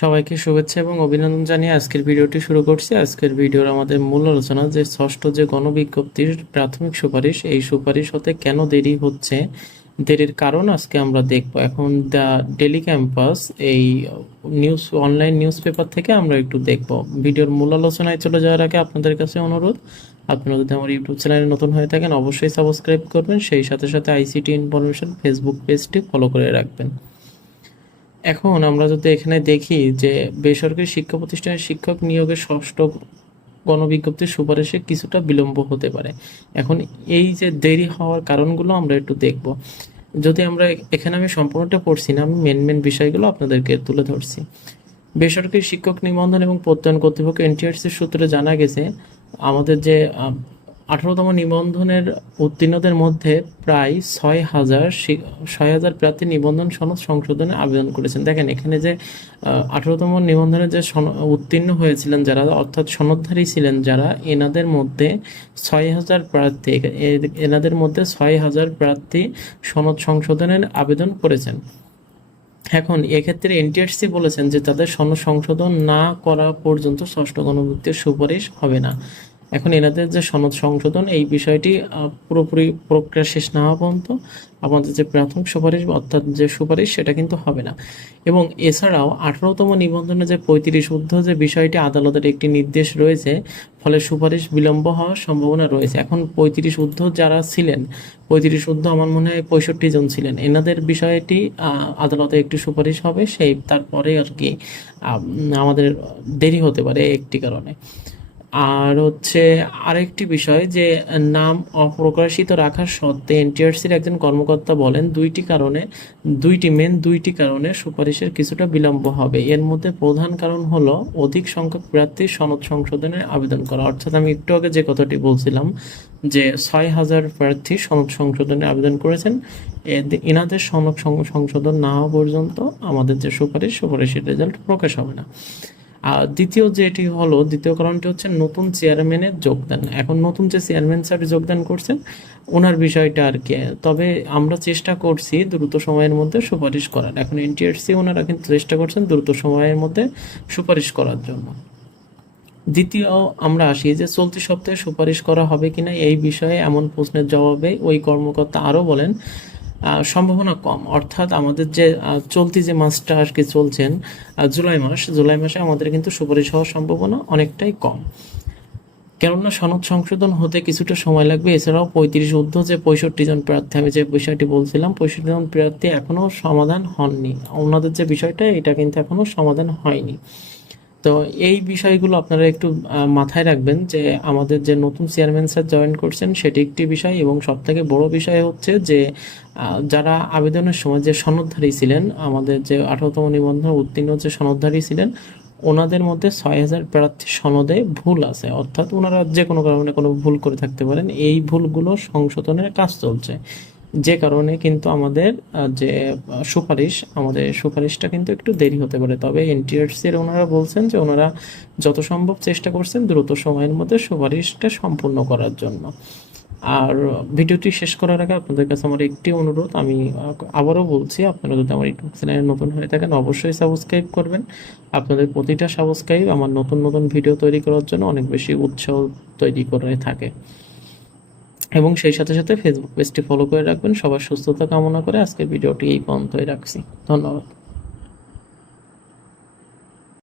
সবাইকে শুভেচ্ছা এবং অভিনন্দন জানিয়ে আজকের ভিডিওটি শুরু করছি। আজকের ভিডিওর আমাদের মূল আলোচনা যে ষষ্ঠ যে গণবিজ্ঞপ্তির প্রাথমিক সুপারিশ, এই সুপারিশ হতে কেন দেরি হচ্ছে, দেরির কারণ আজকে আমরা দেখব। এখন দ্য ডেলি ক্যাম্পাস এই অনলাইন নিউজ পেপার থেকে আমরা একটু দেখব। ভিডিওর মূল আলোচনায় চলে যাওয়ার আগে আপনাদের কাছে অনুরোধ, আপনারা যদি আমার ইউটিউব চ্যানেলে নতুন হয়ে থাকেন অবশ্যই সাবস্ক্রাইব করবেন, সেই সাথে সাথে আইসিটি ইনফরমেশন ফেসবুক পেজটি ফলো করে রাখবেন। এখন আমরা যদি এখানে দেখি যে বেসরকারি শিক্ষা প্রতিষ্ঠানের শিক্ষক নিয়োগের ষষ্ঠ গণবিজ্ঞপ্তির সুপারিশে কিছুটা বিলম্ব হতে পারে। এখন এই যে দেরি হওয়ার কারণগুলো আমরা একটু দেখব। যদি আমরা এখানে আমি সম্পূর্ণটা পড়ছি না, আমি মেন বিষয়গুলো আপনাদেরকে তুলে ধরছি। বেসরকারি শিক্ষক নিবন্ধন এবং প্রত্যয়ন কর্তৃপক্ষ এনটিআরসির সূত্রে জানা গেছে, আমাদের যে 18তম নিবন্ধনের উত্তীর্ণদের মধ্যে প্রায় 6,000 প্রার্থী নিবন্ধন সনদ সংশোধনে আবেদন করেছেন। দেখেন এখানে যে 18তম নিবন্ধনে যে উত্তীর্ণ হয়েছিলেন যারা, অর্থাৎ সনদধারী ছিলেন যারা, এনাদের মধ্যে 6,000 প্রার্থী, এনাদের মধ্যে 6,000 প্রার্থী সনদ সংশোধনের আবেদন করেছেন। এখন এক্ষেত্রে এনটিআরসি বলেছেন যে তাদের সনদ সংশোধন না করা পর্যন্ত ষষ্ঠ গণবিজ্ঞপ্তির সুপারিশ হবে না। এখন এনাদের যে সনদ সংশোধন, এই বিষয়টি পুরোপুরি প্রক্রিয়া শেষ না হওয়া পর্যন্ত আমাদের যে প্রাথমিক সুপারিশ অর্থাৎ যে সুপারিশ সেটা কিন্তু হবে না। এবং এছাড়াও 18তম নিবন্ধনে যে 35 ঊর্ধ্ব যে বিষয়টি আদালতের একটি নির্দেশ রয়েছে, ফলে সুপারিশ বিলম্ব হওয়ার সম্ভাবনা রয়েছে। এখন 35 ঊর্ধ্ব যারা ছিলেন, 35 ঊর্ধ্ব আমার মনে হয় 65 জন ছিলেন, এনাদের বিষয়টি আদালতে একটি সুপারিশ হবে, সেই তারপরে আর কি আমাদের দেরি হতে পারে একটি কারণে। আর হচ্ছে আরেকটি বিষয় যে নাম অপ্রকাশিত রাখার সত্ত্বে এনটিআরসির একজন কর্মকর্তা বলেন দুইটি কারণে সুপারিশের কিছুটা বিলম্ব হবে। এর মধ্যে প্রধান কারণ হলো অধিক সংখ্যক প্রার্থী সনদ সংশোধনের আবেদন করা। অর্থাৎ আমি একটু আগে যে কথাটি বলছিলাম যে 6,000 প্রার্থী সনদ সংশোধনের আবেদন করেছেন, এনাদের সনদ সংশোধন না হওয়া পর্যন্ত আমাদের যে সুপারিশের রেজাল্ট প্রকাশ হবে না। আর দ্বিতীয় কারণটি হচ্ছে নতুন চেয়ারম্যানের যোগদান। এখন নতুন যে চেয়ারম্যান স্যার যোগদান করছেন, ওনার বিষয়টা আর কি, তবে আমরা চেষ্টা করছি দ্রুত সময়ের মধ্যে সুপারিশ করার। এখন এনটিআরসি ওনারা কিন্তু চেষ্টা করছেন দ্রুত সময়ের মধ্যে সুপারিশ করার জন্য। দ্বিতীয় আমরা আসি যে চলতি সপ্তাহে সুপারিশ করা হবে কিনা এই বিষয়ে এমন প্রশ্নের জবাবে ওই কর্মকর্তা আরও বলেন সম্ভাবনা কম। অর্থাৎ আমাদের যে চলতি যে মাসটা আর কি চলছেন, জুলাই মাসে আমাদের কিন্তু সুপারিশ হওয়ার সম্ভাবনা অনেকটাই কম, কেননা সনদ সংশোধন হতে কিছুটা সময় লাগবে। এছাড়াও 35 ঊর্ধ্ব যে 65 জন প্রার্থী, আমি যে বিষয়টি বলছিলাম 65 জন প্রার্থী এখনও সমাধান হননি, ওনাদের যে বিষয়টা এটা কিন্তু এখনও সমাধান হয়নি। তো এই বিষয়গুলো আপনারা একটু মাথায় রাখবেন যে আমাদের যে নতুন চেয়ারম্যান স্যার জয়েন করছেন সেটি একটি বিষয়, এবং সবথেকে বড় বিষয় হচ্ছে যে যারা আবেদনের সময় যে সনদধারী ছিলেন, আমাদের যে 18তম নিবন্ধন উত্তীর্ণ যে সনদধারী ছিলেন, ওনাদের মধ্যে 6,000 প্রার্থী সনদে ভুল আছে। অর্থাৎ ওনারা যে কোনো কারণে কোনো ভুল করে থাকতে পারেন, এই ভুলগুলো সংশোধনের কাজ চলছে, যে কারণে কিন্তু আমাদের যে সুপারিশটা কিন্তু একটু দেরি হতে পারে। তবে এনটিআরসির ওনারা বলছেন যে ওনারা যত সম্ভব চেষ্টা করছেন দ্রুত সময়ের মধ্যে সুপারিশটা সম্পূর্ণ করার জন্য। আর ভিডিওটি শেষ করার আগে আপনাদের কাছে আমার একটি অনুরোধ, আমি আবারও বলছি, আপনারা যদি আমার ইউটিউব চ্যানেলে নতুন হয়ে থাকেন অবশ্যই সাবস্ক্রাইব করবেন। আপনাদের প্রতিটা সাবস্ক্রাইব আমার নতুন ভিডিও তৈরি করার জন্য অনেক বেশি উৎসাহ তৈরি করে থাকে। এবং সেই সাথে সাথে ফেসবুক পেজটি ফলো করে রাখবেন। সবার সুস্থতা কামনা করে আজকের ভিডিওটি এই পর্যন্তই রাখছি। ধন্যবাদ।